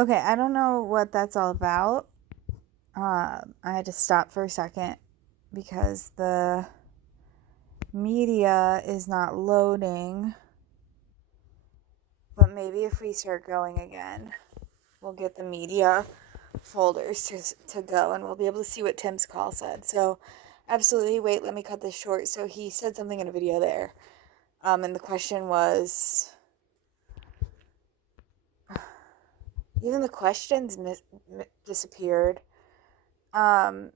Okay, I don't know what that's all about. I had to stop for a second because the media is not loading. But maybe if we start going again, we'll get the media folders to go and we'll be able to see what Tim's call said. So, absolutely, wait, let me cut this short. So, he said something in a video there. And the question was, even the questions disappeared. Um,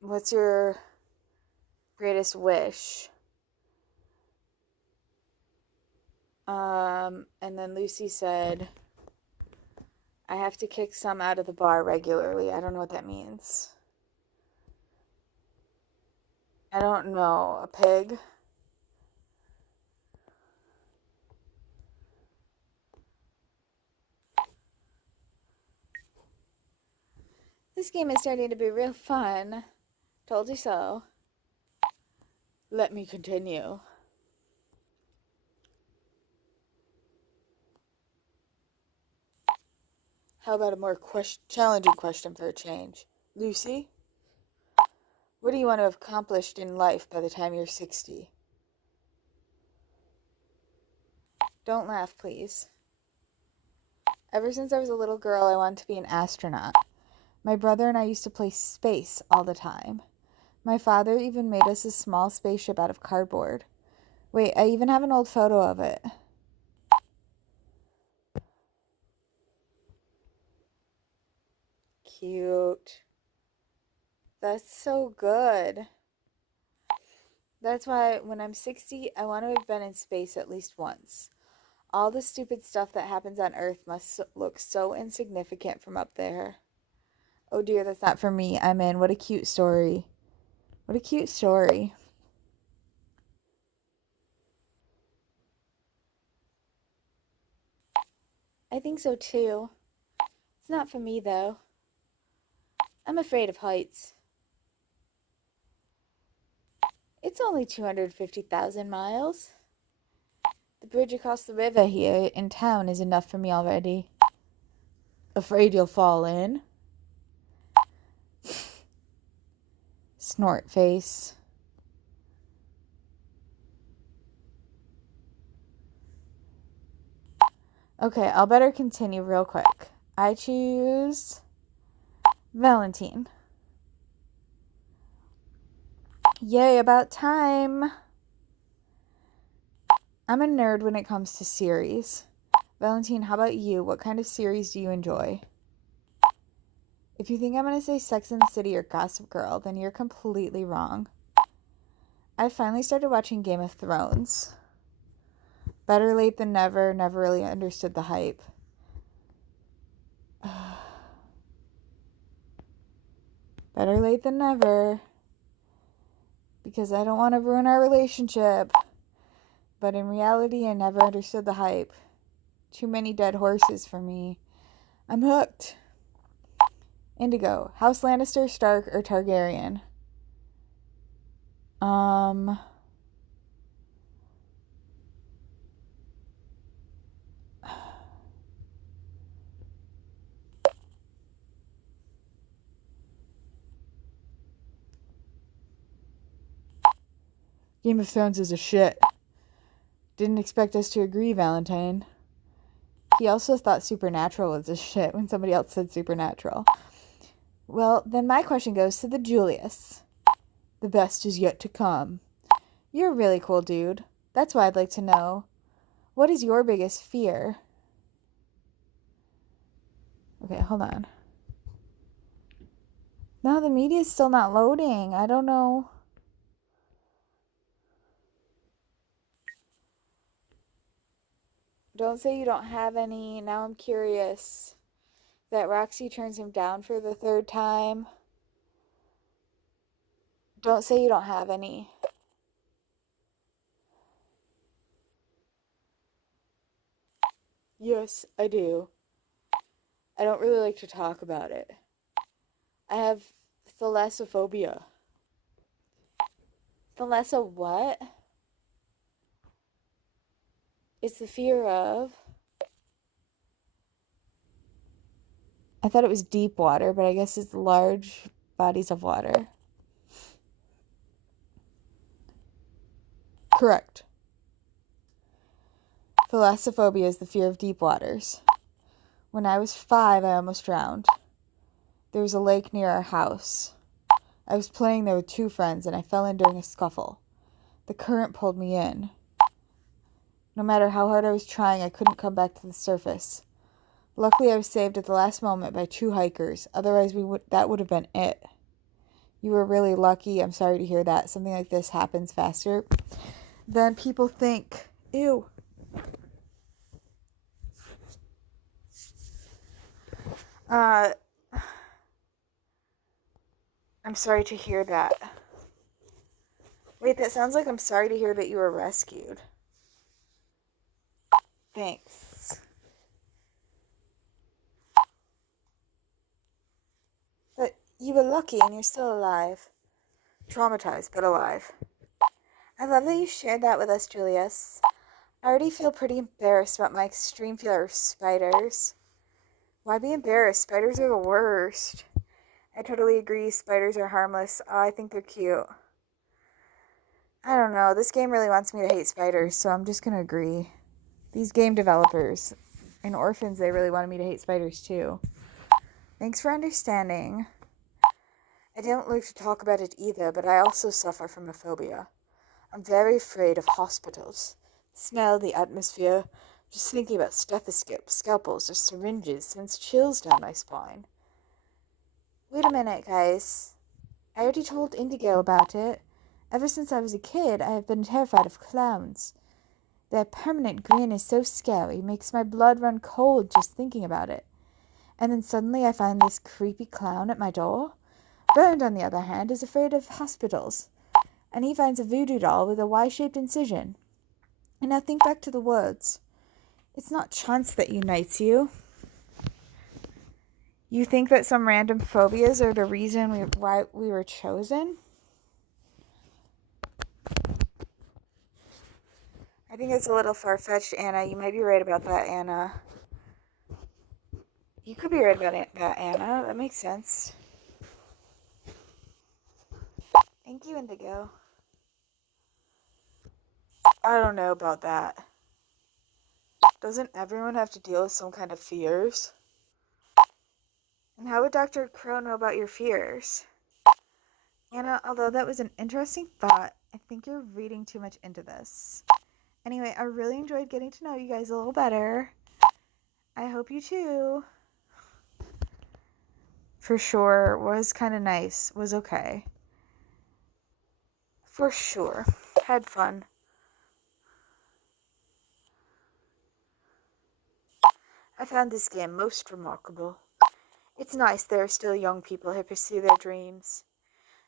what's your greatest wish? And then Lucy said, I have to kick some out of the bar regularly. I don't know what that means. I don't know. A pig? This game is starting to be real fun. Told you so. Let me continue. How about a more challenging question for a change? Lucy, what do you want to have accomplished in life by the time you're 60? Don't laugh, please. Ever since I was a little girl, I wanted to be an astronaut. My brother and I used to play space all the time. My father even made us a small spaceship out of cardboard. Wait, I even have an old photo of it. Cute. That's so good. That's why when I'm 60, I want to have been in space at least once. All the stupid stuff that happens on Earth must look so insignificant from up there. Oh dear, that's not for me. I'm in. What a cute story. What a cute story. I think so too. It's not for me though. I'm afraid of heights. It's only 250,000 miles. The bridge across the river here in town is enough for me already. Afraid you'll fall in? Snort face. Okay, I'll better continue real quick. I choose Valentine. Yay, about time. I'm a nerd when it comes to series. Valentine, how about you? What kind of series do you enjoy? If you think I'm going to say Sex and the City or Gossip Girl, then you're completely wrong. I finally started watching Game of Thrones. Better late than never. Never really understood the hype. Better late than never. Because I don't want to ruin our relationship. But in reality, I never understood the hype. Too many dead horses for me. I'm hooked. Indigo. House Lannister, Stark, or Targaryen? Game of Thrones is a shit. Didn't expect us to agree, Valentine. He also thought Supernatural was a shit when somebody else said Supernatural. Well, then my question goes to the Julius. The best is yet to come. You're a really cool dude. That's why I'd like to know. What is your biggest fear? Okay, hold on. No, the media's still not loading. I don't know. Don't say you don't have any. Now I'm curious. That Roxy turns him down for the third time. Don't say you don't have any. Yes, I do. I don't really like to talk about it. I have thalassophobia. Thalassa what? It's the fear of... I thought it was deep water, but I guess it's large bodies of water. Correct. Thalassophobia is the fear of deep waters. When I was 5, I almost drowned. There was a lake near our house. I was playing there with 2 friends, and I fell in during a scuffle. The current pulled me in. No matter how hard I was trying, I couldn't come back to the surface. Luckily, I was saved at the last moment by 2 hikers. Otherwise, that would have been it. You were really lucky. I'm sorry to hear that. Something like this happens faster than people think. Ew. I'm sorry to hear that. Wait, that sounds like I'm sorry to hear that you were rescued. Thanks. But you were lucky and you're still alive. Traumatized, but alive. I love that you shared that with us, Julius. I already feel pretty embarrassed about my extreme fear of spiders. Why be embarrassed? Spiders are the worst. I totally agree. Spiders are harmless. Oh, I think they're cute. I don't know. This game really wants me to hate spiders, so I'm just gonna agree. These game developers and Orphans, they really wanted me to hate spiders too. Thanks for understanding. I don't like to talk about it either, but I also suffer from a phobia. I'm very afraid of hospitals. The smell, the atmosphere. Just thinking about stethoscopes, scalpels, or syringes sends chills down my spine. Wait a minute, guys. I already told Indigo about it. Ever since I was a kid, I have been terrified of clowns. Their permanent grin is so scary, makes my blood run cold just thinking about it. And then suddenly I find this creepy clown at my door. Bernd, on the other hand, is afraid of hospitals. And he finds a voodoo doll with a Y-shaped incision. And now think back to the words. It's not chance that unites you. You think that some random phobias are the reason why we were chosen? I think it's a little far-fetched, Anna. You might be right about that, Anna. You could be right about that, Anna. That makes sense. Thank you, Indigo. I don't know about that. Doesn't everyone have to deal with some kind of fears? And how would Dr. Crow know about your fears? Anna, although that was an interesting thought, I think you're reading too much into this. Anyway, I really enjoyed getting to know you guys a little better. I hope you too. For sure, was kind of nice, was okay. For sure. Had fun. I found this game most remarkable. It's nice there are still young people who pursue their dreams.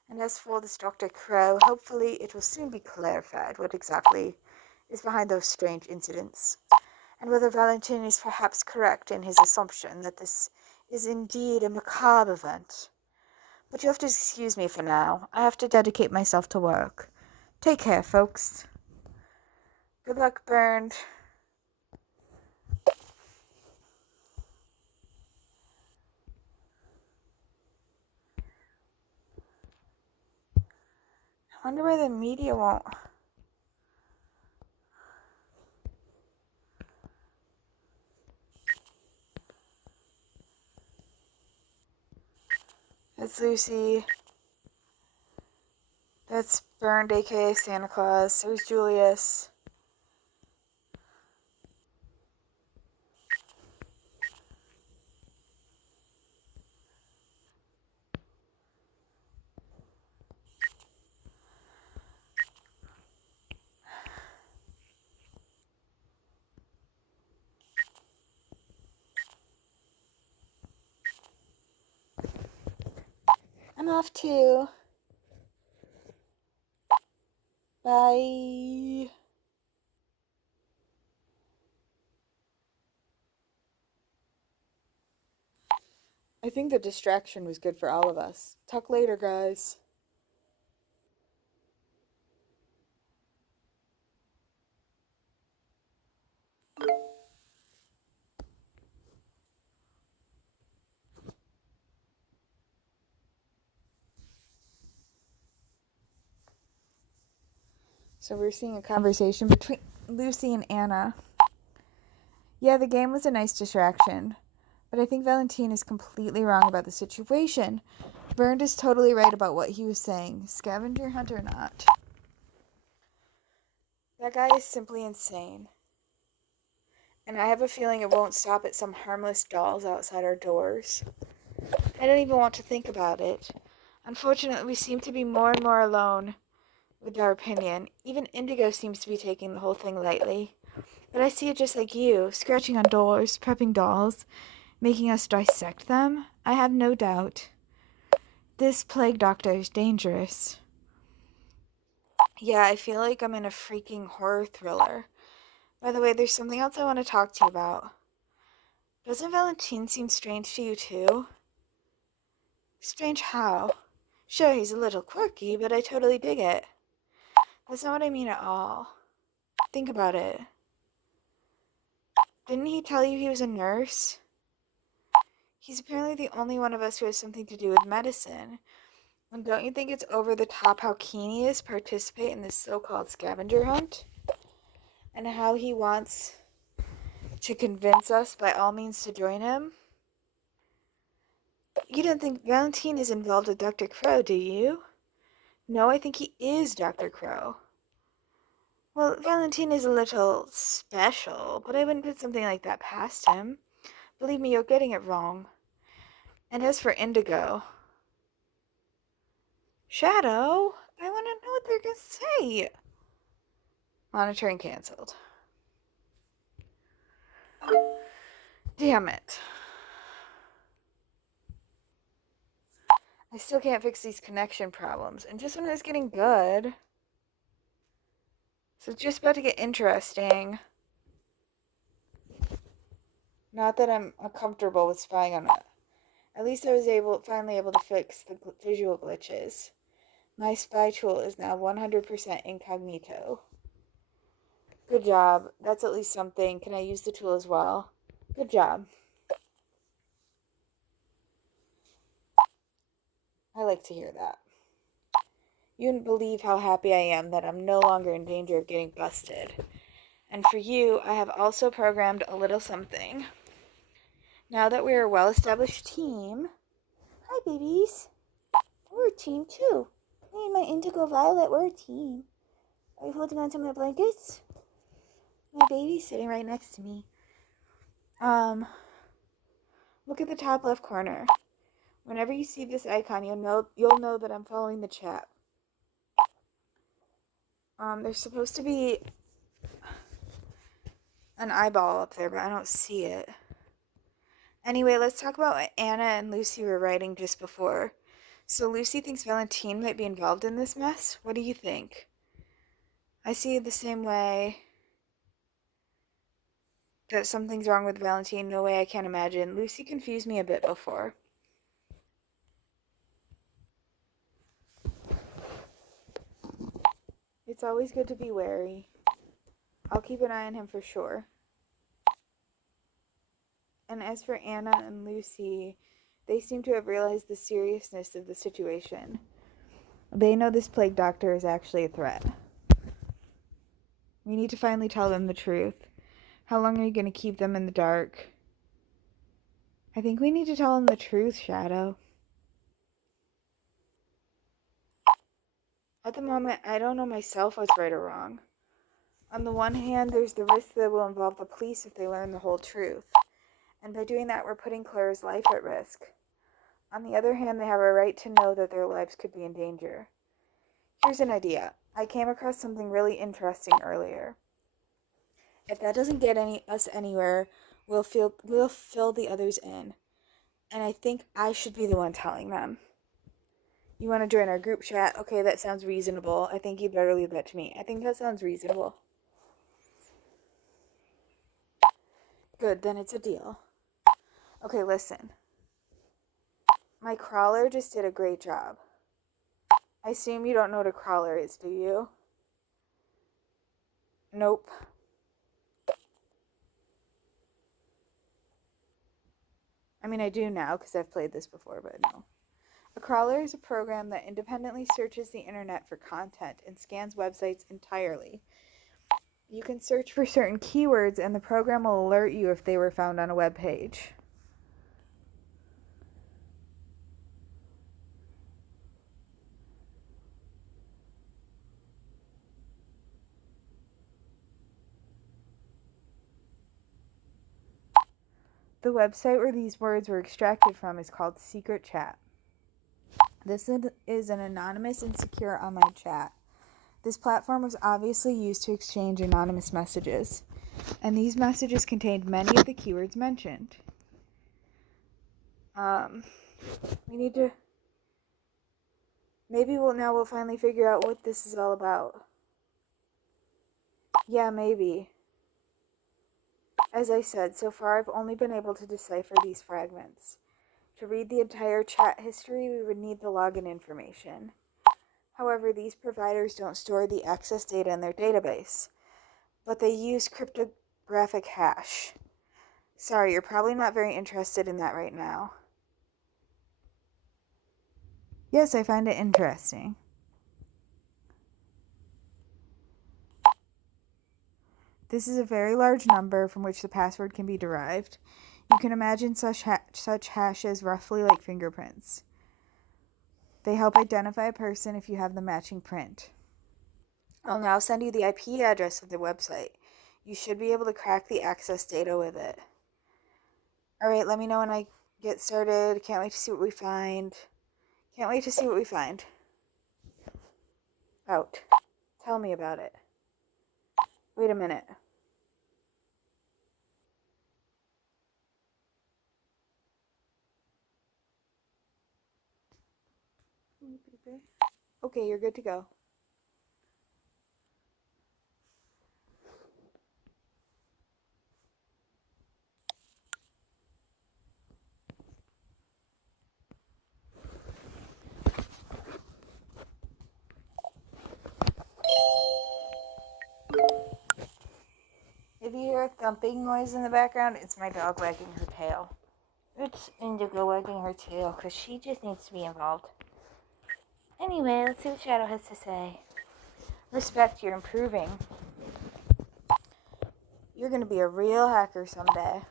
And as for this Dr. Crow, hopefully it will soon be clarified what exactly is behind those strange incidents, and whether Valentin is perhaps correct in his assumption that this is indeed a macabre event. But you'll have to excuse me for now. I have to dedicate myself to work. Take care, folks. Good luck, Bernd. I wonder why the media won't. That's Lucy. That's Bernd, aka Santa Claus. There's Julius. I'm off too. Bye. I think the distraction was good for all of us. Talk later, guys. So we're seeing a conversation between Lucy and Anna. Yeah, the game was a nice distraction, but I think Valentine is completely wrong about the situation. Bernd is totally right about what he was saying, scavenger hunt or not. That guy is simply insane. And I have a feeling it won't stop at some harmless dolls outside our doors. I don't even want to think about it. Unfortunately, we seem to be more and more alone with our opinion. Even Indigo seems to be taking the whole thing lightly. But I see it just like you, scratching on doors, prepping dolls, making us dissect them. I have no doubt. This plague doctor is dangerous. Yeah, I feel like I'm in a freaking horror thriller. By the way, there's something else I want to talk to you about. Doesn't Valentine seem strange to you too? Strange how? Sure, he's a little quirky, but I totally dig it. That's not what I mean at all. Think about it. Didn't he tell you he was a nurse? He's apparently the only one of us who has something to do with medicine. And don't you think it's over the top how keen he is to participate in this so-called scavenger hunt? And how he wants to convince us by all means to join him? You don't think Valentine is involved with Dr. Crow, do you? No, I think he is Dr. Crow. Well, Valentine is a little special, but I wouldn't put something like that past him. Believe me, you're getting it wrong. And as for Indigo... Shadow? I want to know what they're going to say. Monitoring canceled. Damn it. I still can't fix these connection problems. And just when it was getting good... So it's just about to get interesting. Not that I'm uncomfortable with spying on it. At least I was finally able to fix the visual glitches. My spy tool is now 100% incognito. Good job. That's at least something. Can I use the tool as well? Good job. I like to hear that. You wouldn't believe how happy I am that I'm no longer in danger of getting busted. And for you, I have also programmed a little something. Now that we're a well-established team... Hi, babies. We're a team, too. Me and my Indigo Violet, we're a team. Are you holding on to my blankets? My baby's sitting right next to me. Look at the top left corner. Whenever you see this icon, you'll know that I'm following the chat. There's supposed to be an eyeball up there, but I don't see it. Anyway, let's talk about what Anna and Lucy were writing just before. So Lucy thinks Valentine might be involved in this mess. What do you think? I see it the same way. That something's wrong with Valentine. No way, I can't imagine. Lucy confused me a bit before. It's always good to be wary. I'll keep an eye on him for sure. And as for Anna and Lucy, they seem to have realized the seriousness of the situation. They know this plague doctor is actually a threat. We need to finally tell them the truth. How long are you going to keep them in the dark? I think we need to tell them the truth, Shadow. At the moment, I don't know myself what's right or wrong. On the one hand, there's the risk that it will involve the police if they learn the whole truth. And by doing that, we're putting Claire's life at risk. On the other hand, they have a right to know that their lives could be in danger. Here's an idea. I came across something really interesting earlier. If that doesn't get us anywhere, we'll fill the others in. And I think I should be the one telling them. You want to join our group chat? Okay, that sounds reasonable. I think you better leave that to me. I think that sounds reasonable. Good, then it's a deal. Okay, listen. My crawler just did a great job. I assume you don't know what a crawler is, do you? Nope. I mean, I do now because I've played this before, but no. A crawler is a program that independently searches the internet for content and scans websites entirely. You can search for certain keywords and the program will alert you if they were found on a web page. The website where these words were extracted from is called Secret Chat. This is an anonymous and secure online chat. This platform was obviously used to exchange anonymous messages, and these messages contained many of the keywords mentioned. Maybe we'll finally figure out what this is all about. Yeah, maybe. As I said, so far I've only been able to decipher these fragments. To read the entire chat history, we would need the login information. However, these providers don't store the access data in their database, but they use cryptographic hash. Sorry, you're probably not very interested in that right now. Yes, I find it interesting. This is a very large number from which the password can be derived. You can imagine such hashes roughly like fingerprints. They help identify a person if you have the matching print. I'll now send you the IP address of the website. You should be able to crack the access data with it. Alright, let me know when I get started. Can't wait to see what we find. Out. Tell me about it. Wait a minute. Okay, you're good to go. If you hear a thumping noise in the background, it's my dog wagging her tail. It's Indigo wagging her tail because she just needs to be involved. Anyway, let's see what Shadow has to say. Respect, you're improving. You're going to be a real hacker someday.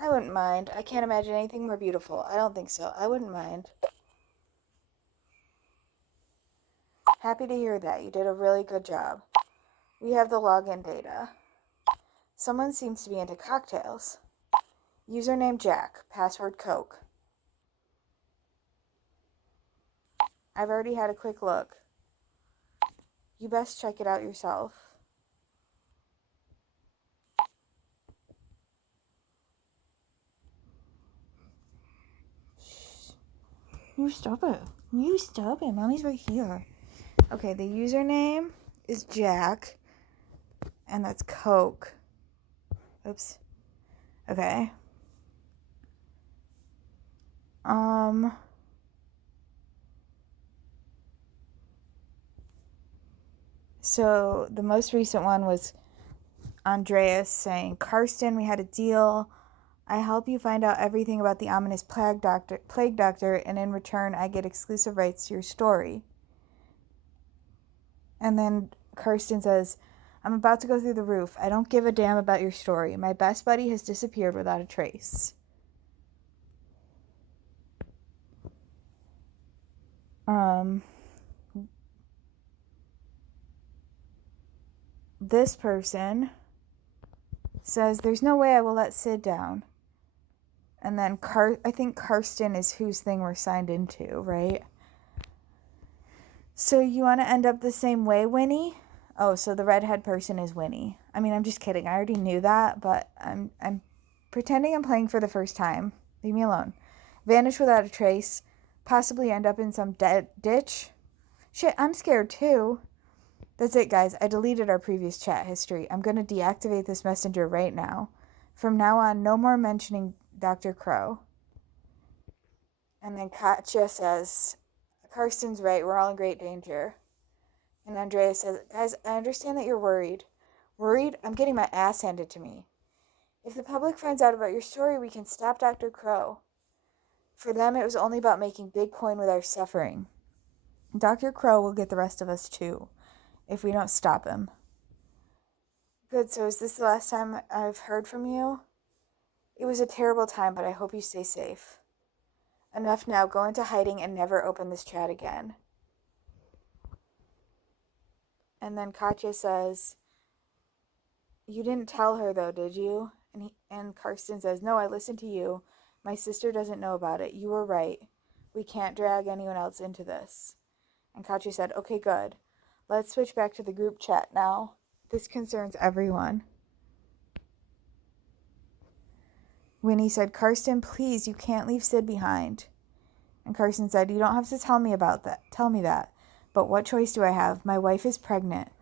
I wouldn't mind. I can't imagine anything more beautiful. I don't think so. I wouldn't mind. Happy to hear that. You did a really good job. We have the login data. Someone seems to be into cocktails. Username Jack. Password Coke. I've already had a quick look. You best check it out yourself. Shh. You stop it. Mommy's right here. Okay, the username is Jack. And that's Coke. Oops. Okay. So the most recent one was Andreas saying, Karsten, we had a deal. I help you find out everything about the ominous plague doctor, and in return I get exclusive rights to your story. And then Karsten says, I'm about to go through the roof. I don't give a damn about your story. My best buddy has disappeared without a trace. This person says, there's no way I will let Sid down. And then I think Karsten is whose thing we're signed into, right? So you want to end up the same way, Winnie? Oh, so the redhead person is Winnie. I mean, I'm just kidding. I already knew that, but I'm pretending I'm playing for the first time. Leave me alone. Vanish without a trace. Possibly end up in some dead ditch. Shit, I'm scared too. That's it, guys. I deleted our previous chat history. I'm going to deactivate this messenger right now. From now on, no more mentioning Dr. Crow. And then Katya says, Karsten's right. We're all in great danger. And Andrea says, guys, I understand that you're worried. Worried? I'm getting my ass handed to me. If the public finds out about your story, we can stop Dr. Crow. For them, it was only about making big coin with our suffering. Dr. Crow will get the rest of us too, if we don't stop him. Good, so is this the last time I've heard from you? It was a terrible time, but I hope you stay safe. Enough now, go into hiding and never open this chat again. And then Katya says, you didn't tell her though, did you? And Karsten says, no, I listened to you. My sister doesn't know about it. You were right. We can't drag anyone else into this. And Katya said, okay, good. Let's switch back to the group chat now. This concerns everyone. Winnie said, Karsten, please, you can't leave Sid behind. And Karsten said, you don't have to tell me that. But what choice do I have? My wife is pregnant.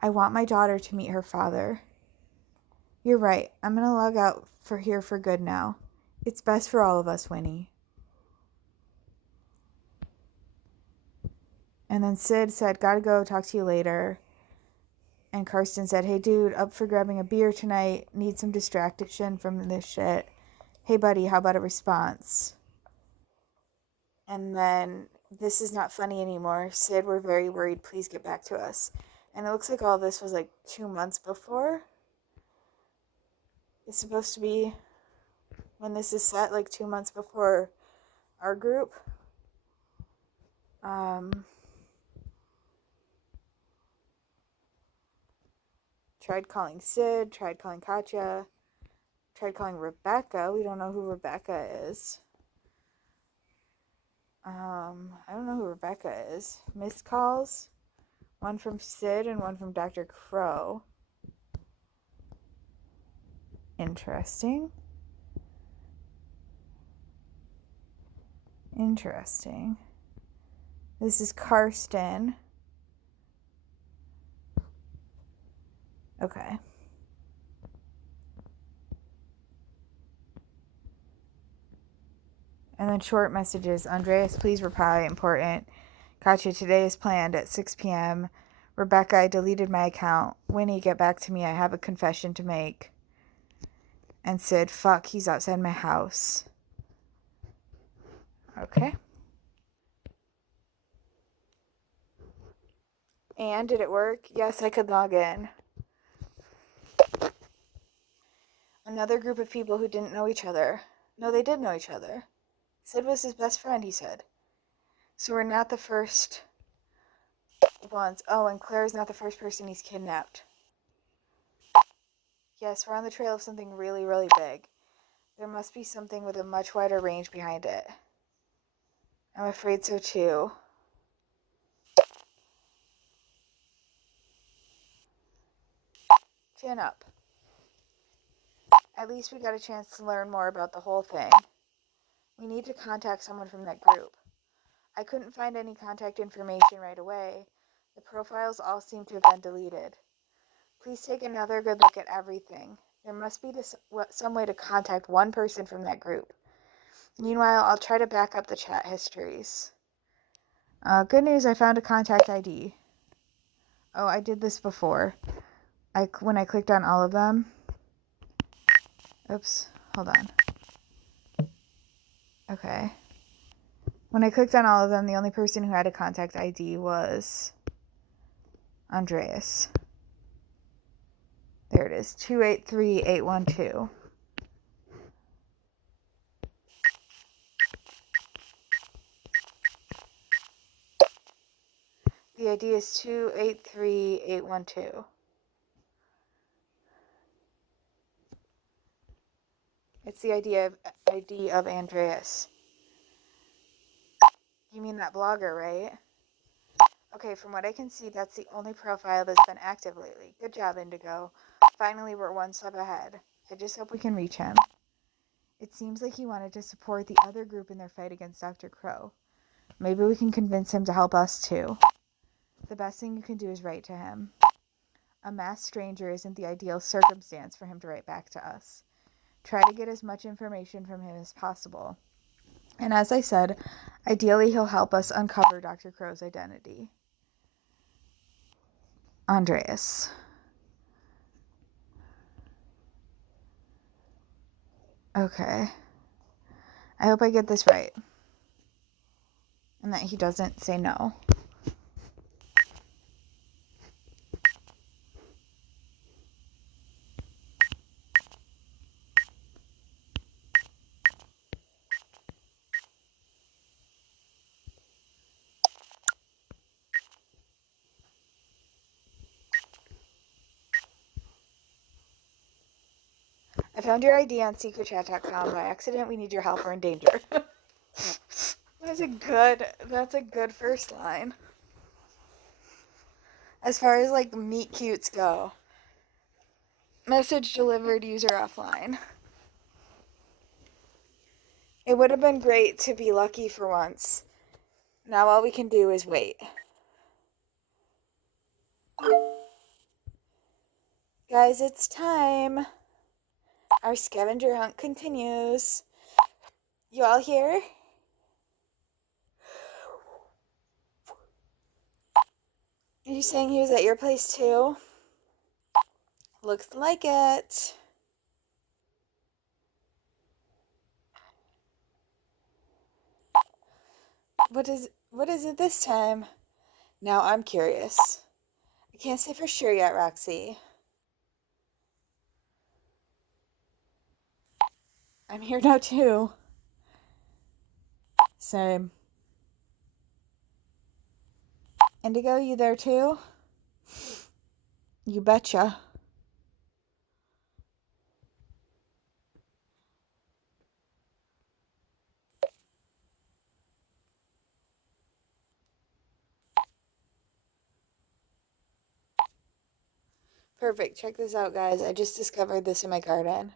I want my daughter to meet her father. You're right. I'm going to log out for good now. It's best for all of us, Winnie. And then Sid said, gotta go, talk to you later. And Karsten said, hey, dude, up for grabbing a beer tonight. Need some distraction from this shit. Hey, buddy, how about a response? And then, this is not funny anymore. Sid, we're very worried. Please get back to us. And it looks like all this was like 2 months before. It's supposed to be when this is set, like 2 months before our group. Tried calling Sid, tried calling Katya, tried calling Rebecca. We don't know who Rebecca is. I don't know who Rebecca is. Missed calls. One from Sid and one from Dr. Crow. Interesting. This is Karsten. Okay. And then short messages. Andreas, please reply. Important. Katya, today is planned at 6 p.m. Rebecca, I deleted my account. Winnie, get back to me. I have a confession to make. And Sid, fuck, he's outside my house. Okay. And did it work? Yes, I could log in. Another group of people who didn't know each other. No, they did know each other. Sid was his best friend, he said. So we're not the first ones. Oh, and Claire's not the first person he's kidnapped. Yes, we're on the trail of something really, really big. There must be something with a much wider range behind it. I'm afraid so too. Chin up. At least we got a chance to learn more about the whole thing. We need to contact someone from that group. I couldn't find any contact information right away. The profiles all seem to have been deleted. Please take another good look at everything. There must be some way to contact one person from that group. Meanwhile, I'll try to back up the chat histories. Good news, I found a contact ID. Oh, I did this before. When I clicked on all of them. Oops, hold on. Okay. When I clicked on all of them, the only person who had a contact ID was Andreas. There it is, 283812. The ID is 283812. It's the ID of Andreas. You mean that blogger, right? Okay, from what I can see, that's the only profile that's been active lately. Good job, Indigo. Finally, we're one step ahead. I just hope we can reach him. It seems like he wanted to support the other group in their fight against Dr. Crow. Maybe we can convince him to help us too. The best thing you can do is write to him. A masked stranger isn't the ideal circumstance for him to write back to us. Try to get as much information from him as possible. And as I said, ideally he'll help us uncover Dr. Crow's identity. Andreas. Okay. I hope I get this right. and that he doesn't say no. I found your ID on secretchat.com by accident. We need your help. We're in danger. That's a good first line. As far as like meet cutes go. Message delivered, user offline. It would have been great to be lucky for once. Now all we can do is wait. Guys, it's time. Our scavenger hunt continues. You all here? Are you saying he was at your place too? Looks like it. What is it this time? Now I'm curious. I can't say for sure yet, Roxy. I'm here now too. Same. Indigo, you there too? You betcha. Perfect. Check this out, guys. I just discovered this in my garden.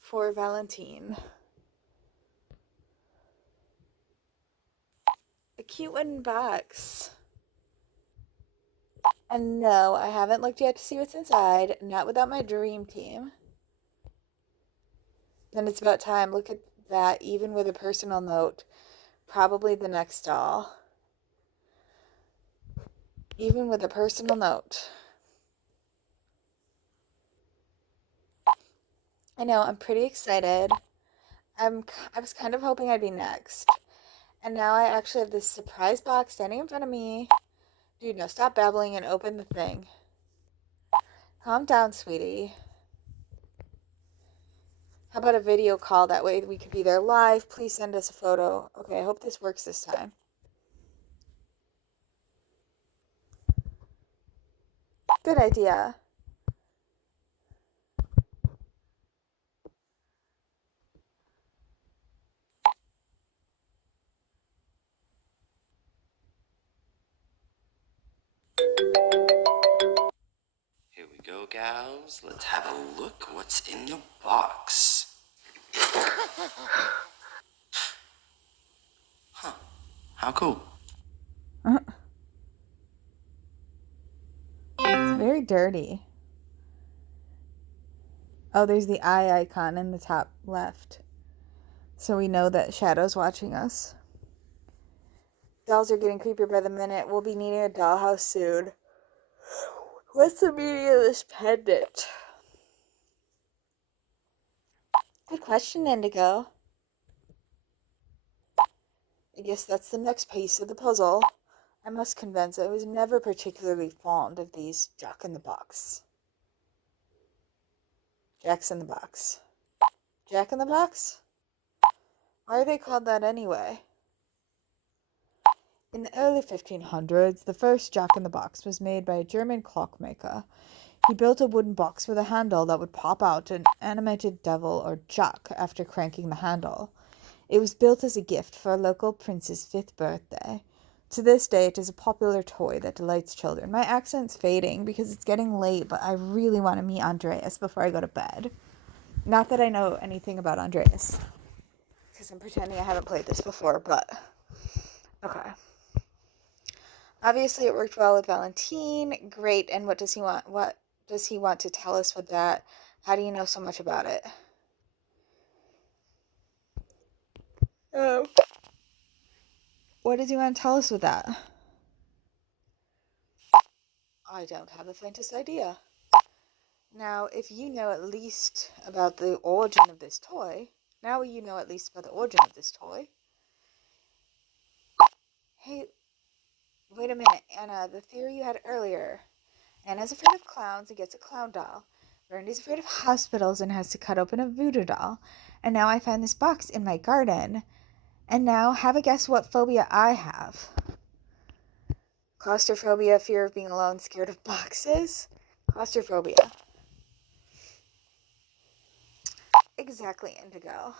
For Valentine. A cute wooden box. And no, I haven't looked yet to see what's inside. Not without my dream team. Then it's about time. Look at that, even with a personal note. Probably the next doll. Even with a personal note. I know, I'm pretty excited. I was kind of hoping I'd be next. And now I actually have this surprise box standing in front of me. Dude, no, stop babbling and open the thing. Calm down, sweetie. How about a video call? That way we could be there live. Please send us a photo. Okay, I hope this works this time. Good idea. Here we go, gals. Let's have a look what's in the box. Huh. How cool. It's very dirty. Oh, there's the eye icon in the top left. So we know that Shadow's watching us. Dolls are getting creepier by the minute. We'll be needing a dollhouse soon. What's the meaning of this pendant? Good question, Indigo. I guess that's the next piece of the puzzle. I must confess, I was never particularly fond of these Jack in the Box. Jacks in the Box. Jack in the Box? Why are they called that anyway? In the early 1500s, the first Jack in the Box was made by a German clockmaker. He built a wooden box with a handle that would pop out an animated devil or Jack after cranking the handle. It was built as a gift for a local prince's 5th birthday. To this day, it is a popular toy that delights children. My accent's fading because it's getting late, but I really want to meet Andreas before I go to bed. Not that I know anything about Andreas, because I'm pretending I haven't played this before, but okay. Obviously, it worked well with Valentine. Great. And what does he want? What does he want to tell us with that? How do you know so much about it? Oh. What does he want to tell us with that? I don't have the faintest idea. Now, if you know at least about the origin of this toy, now you know at least about the origin of this toy. Hey, wait a minute, Anna, the theory you had earlier. Anna's afraid of clowns and gets a clown doll. Brandy's afraid of hospitals and has to cut open a voodoo doll. And now I find this box in my garden. And now have a guess what phobia I have. Claustrophobia, fear of being alone, scared of boxes. Claustrophobia. Exactly, Indigo.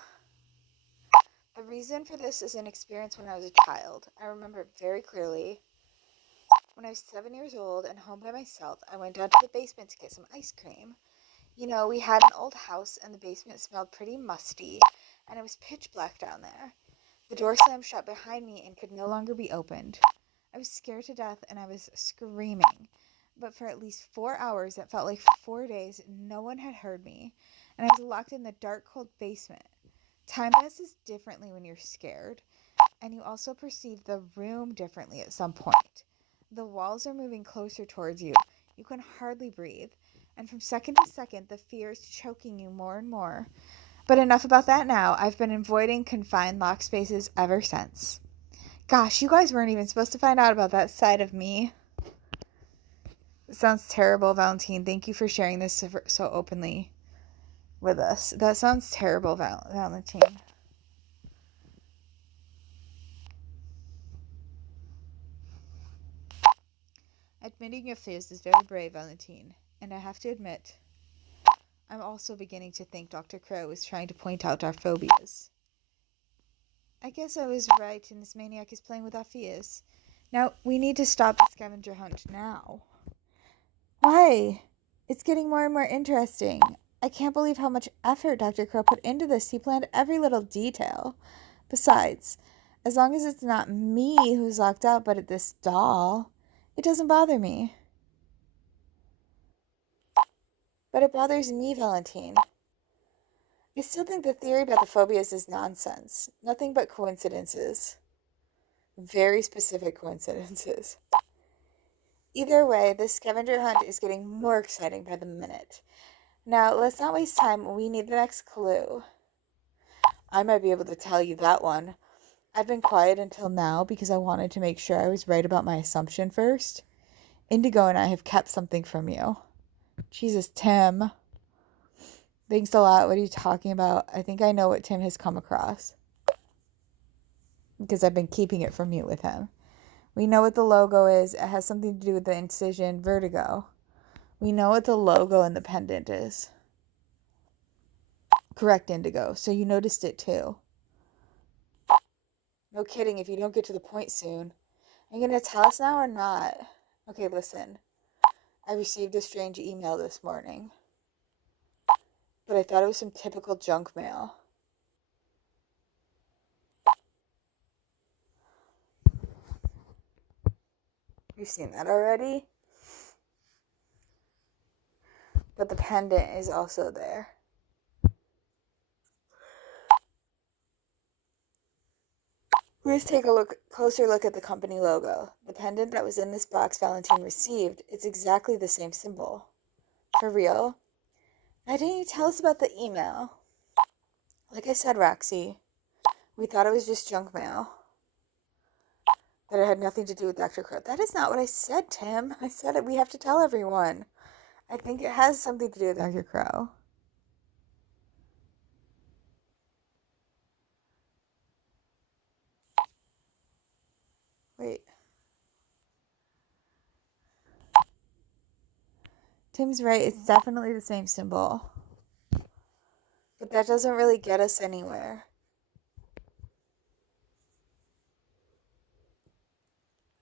The reason for this is an experience when I was a child. I remember it very clearly. When I was 7 years old and home by myself, I went down to the basement to get some ice cream. You know, we had an old house and the basement smelled pretty musty, and it was pitch black down there. The door slammed shut behind me and could no longer be opened. I was scared to death and I was screaming. But for at least 4 hours, it felt like 4 days, no one had heard me, and I was locked in the dark, cold basement. Time passes differently when you're scared, and you also perceive the room differently at some point. The walls are moving closer towards you. You can hardly breathe, and from second to second, the fear is choking you more and more. But enough about that now. I've been avoiding confined locked spaces ever since. Gosh, you guys weren't even supposed to find out about that side of me. It sounds terrible, Valentine. Thank you for sharing this so openly with us. That sounds terrible, Valentine. Admitting your fears is very brave, Valentine, and I have to admit, I'm also beginning to think Dr. Crow is trying to point out our phobias. I guess I was right, and this maniac is playing with our fears. Now, we need to stop the scavenger hunt now. Why? It's getting more and more interesting. I can't believe how much effort Dr. Crow put into this. He planned every little detail. Besides, as long as it's not me who's locked out, but this doll, it doesn't bother me. But it bothers me, Valentine. I still think the theory about the phobias is nonsense. Nothing but coincidences. Very specific coincidences. Either way, this scavenger hunt is getting more exciting by the minute. Now, let's not waste time. We need the next clue. I might be able to tell you that one. I've been quiet until now because I wanted to make sure I was right about my assumption first. Indigo and I have kept something from you. Jesus, Tim. Thanks a lot. What are you talking about? I think I know what Tim has come across, because I've been keeping it from you with him. We know what the logo is. It has something to do with the incision vertigo. We know what the logo and the pendant is. Correct, Indigo. So you noticed it too. No kidding, if you don't get to the point soon. Are you going to tell us now or not? Okay, listen. I received a strange email this morning, but I thought it was some typical junk mail. You've seen that already? But the pendant is also there. Let's take a closer look at the company logo. The pendant that was in this box Valentine received, it's exactly the same symbol. For real? Why didn't you tell us about the email? Like I said, Roxy, we thought it was just junk mail. That it had nothing to do with Dr. Crow. That is not what I said, Tim. I said it. We have to tell everyone. I think it has something to do with Dr. Crow. Wait. Tim's right. It's definitely the same symbol. But that doesn't really get us anywhere.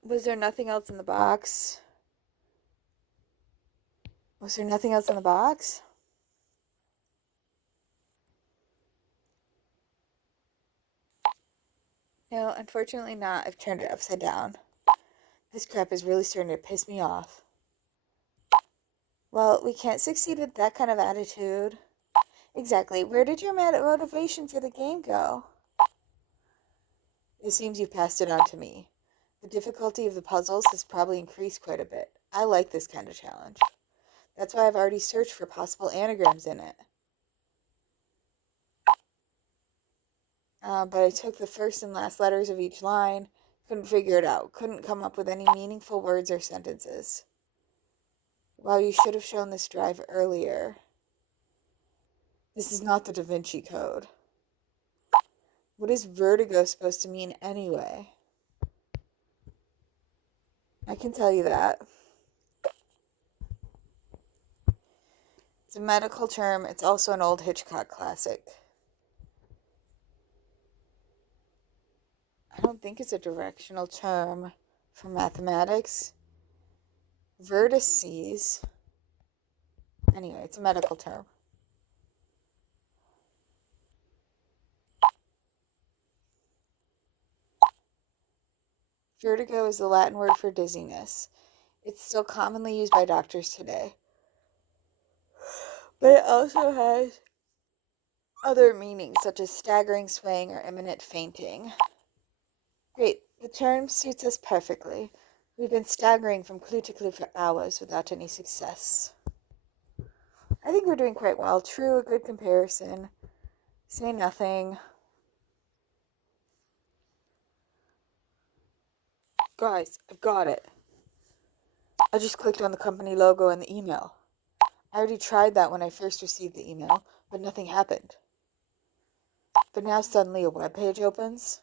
Was there nothing else in the box? Was there nothing else in the box? No, unfortunately not. I've turned it upside down. This crap is really starting to piss me off. Well, we can't succeed with that kind of attitude. Exactly. Where did your motivation for the game go? It seems you've passed it on to me. The difficulty of the puzzles has probably increased quite a bit. I like this kind of challenge. That's why I've already searched for possible anagrams in it. But I took the first and last letters of each line, couldn't figure it out, couldn't come up with any meaningful words or sentences. Well, you should have shown this drive earlier. This is not the Da Vinci Code. What is vertigo supposed to mean anyway? I can tell you that. It's a medical term. It's also an old Hitchcock classic. I don't think it's a directional term for mathematics. Vertices. Anyway, it's a medical term. Vertigo is the Latin word for dizziness. It's still commonly used by doctors today. But it also has other meanings, such as staggering, swaying, or imminent fainting. Great, the term suits us perfectly. We've been staggering from clue to clue for hours without any success. I think we're doing quite well. True, a good comparison. Say nothing. Guys, I've got it. I just clicked on the company logo in the email. I already tried that when I first received the email, but nothing happened. But now suddenly a web page opens.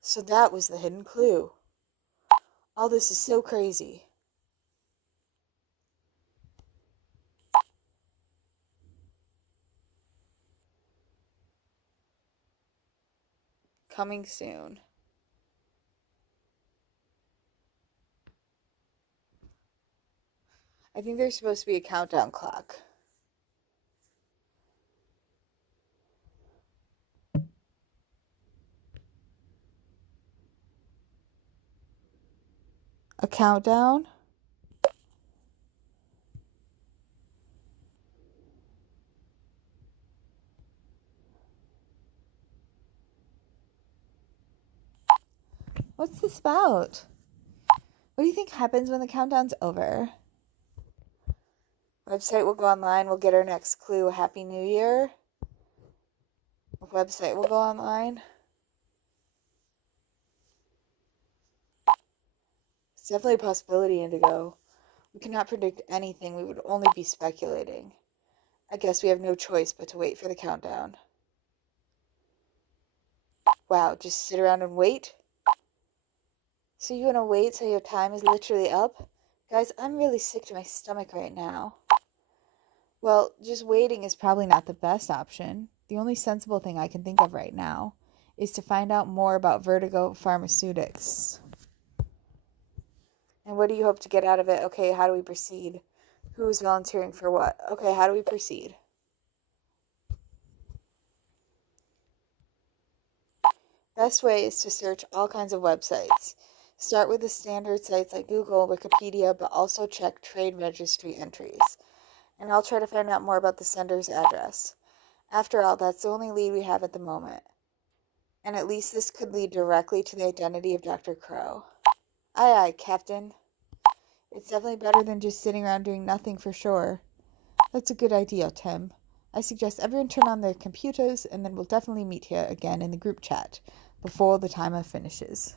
So that was the hidden clue. All this is so crazy. Coming soon. I think there's supposed to be a countdown clock. A countdown? What's this about? What do you think happens when the countdown's over? Website will go online. We'll get our next clue. Happy New Year. Website will go online. It's definitely a possibility, Indigo. We cannot predict anything. We would only be speculating. I guess we have no choice but to wait for the countdown. Wow, just sit around and wait? So you want to wait till your time is literally up? Guys, I'm really sick to my stomach right now. Well, just waiting is probably not the best option. The only sensible thing I can think of right now is to find out more about Vertigo Pharmaceutics. And what do you hope to get out of it? Okay, how do we proceed? Who is volunteering for what? Okay, how do we proceed? Best way is to search all kinds of websites. Start with the standard sites like Google, Wikipedia, but also check trade registry entries. And I'll try to find out more about the sender's address. After all, that's the only lead we have at the moment. And at least this could lead directly to the identity of Dr. Crow. Aye, aye, Captain. It's definitely better than just sitting around doing nothing for sure. That's a good idea, Tim. I suggest everyone turn on their computers, and then we'll definitely meet here again in the group chat before the timer finishes.